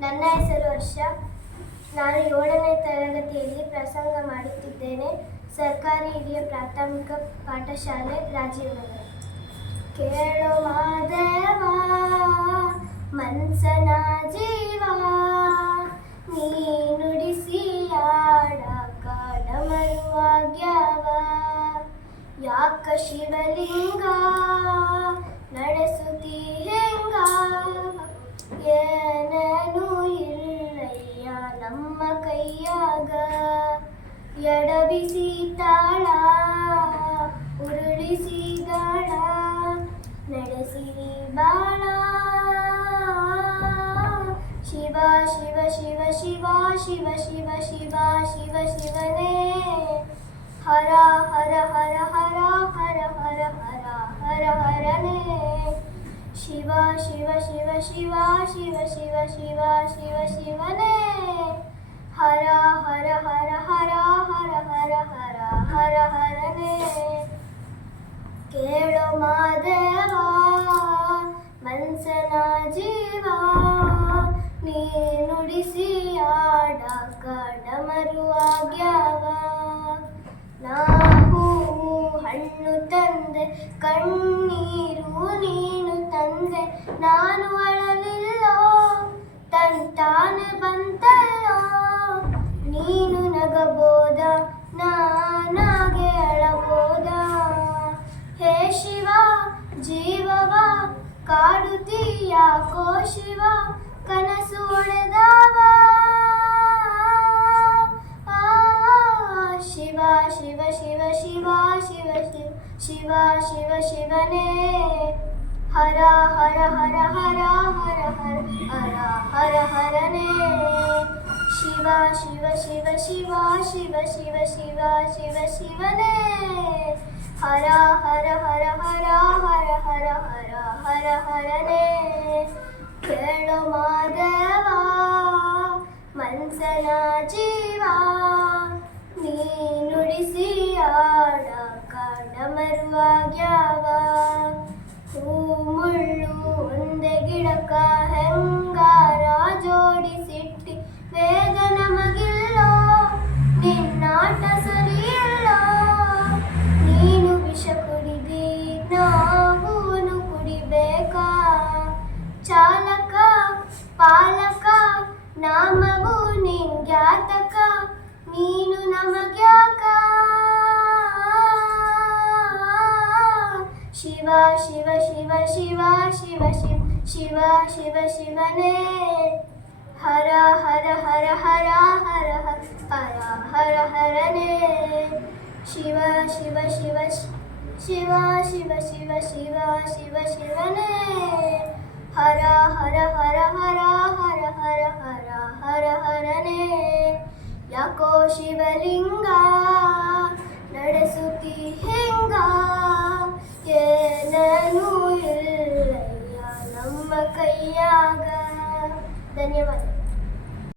ನನ್ನ ಹೆಸರು ವರ್ಷ ನಾನು ಏಳನೇ ತರಗತಿಯಲ್ಲಿ ಪ್ರಸಂಗ ಮಾಡುತ್ತಿದ್ದೇನೆ. ಸರ್ಕಾರಿ ಹಿರಿಯ ಪ್ರಾಥಮಿಕ ಪಾಠಶಾಲೆ ರಾಜೀವನಗರ. ಕೇಳೋ ಮಾದೇವ ಮನ್ಸನ ಜೀವ ನೀ ಆಡಾಕ ಡಮರುವಾಗ್ಯಾವ ಯಾಕ ಶಿವಲಿಂಗ ನಡೆಸುತ್ತಿ ಕೈಯಾಗ ಎಡಬಿಸಿ ತಾಳ ಉರುಳಿಸಿ ದಾಳ ನಡೆಸಿ ಬಾಳ ಶಿವ ಶಿವ ಶಿವ ಶಿವ ಶಿವ ಶಿವ ಶಿವ ಶಿವ ಶಿವನೇ ಹರ ಹರ ಹರ ಹರ ಹರ ಹರ ಹರ ಹರ ಹರನೇ ಶಿವ ಶಿವ ಶಿವ ಶಿವ ಶಿವ ಶಿವ ಶಿವ ಶಿವ ಶಿವನೇ ಹರ ಹರ ಹರ ಹರ ಹರ ಹರ ಹರ ಹರ, ಹರನೇ. ಕೇಳೋ ಮಾದೇವ, ಮನ್ಸನ ಜೀವ ನೀ ನುಡಿಸಿ ಆಡಾಕ ಡಮರುವಾಗ್ಯಾವ ನಾವು ಹಣ್ಣು ತಂದೆ, ಕಣ್ಣೀರು ನೀನು ತಂದೆ, ನಾನು ಅಳಲಿಲ್ಲೋ, ತಂತಾನೆ ಬಂತ ಶಿವ ಜೀವವ ಕಾಡುತ್ತೀಯಾಕೋ ಶಿವ ಕನಸು ಒಡೆದವ ಶಿವ ಶಿವ ಶಿವ ಶಿವ ಶಿವ ಶಿವ ಶಿವ ಶಿವ ಶಿವನೇ ಹರ ಹರ ಹರ ಹರ ಹರ ಹರ ಹರ ಹರ ಹರನೇ ಶಿವ ಶಿವ ಶಿವ ಶಿವ ಶಿವ ಶಿವ ಶಿವ ಶಿವ ಶಿವನೇ ಹರ ಹರ ಹರ ಹರ ಹರ ಹರ ಹರ ಹರ ಹರನೇ ಕೇಳು ಮಾದೇವ ಮನ್ಸನ ಜೀವ ನೀ ನುಡಿಸಿ ಆಡ ಡಮರುವಾಗ್ಯಾವ ಹೂ ನಾಮವು ನಿಂಗ್ಯಾತಕ ನೀನು ನಮಗ್ಯಾಕ ಶಿವ ಶಿವ ಶಿವ ಶಿವ ಶಿವ ಶಿವ ಶಿವ ಶಿವ ಶಿವನೇ ಹರ ಹರ ಹರ ಹರ ಹರ ಹರ ಹರ ಹರ ಹರನೇ ಶಿವ ಶಿವ ಶಿವ ಶಿವ ಶಿವ ಶಿವ ಶಿವ ಶಿವ ಶಿವನೇ ಯಾಕೋ ಶಿವಲಿಂಗ ನಡೆಸುತ್ತಿ ಹೆಂಗ? ಏನೂ ಇಲ್ಲಯ್ಯ ನಮ್ಮ ಕೈಯಾಗ. ಧನ್ಯವಾದ.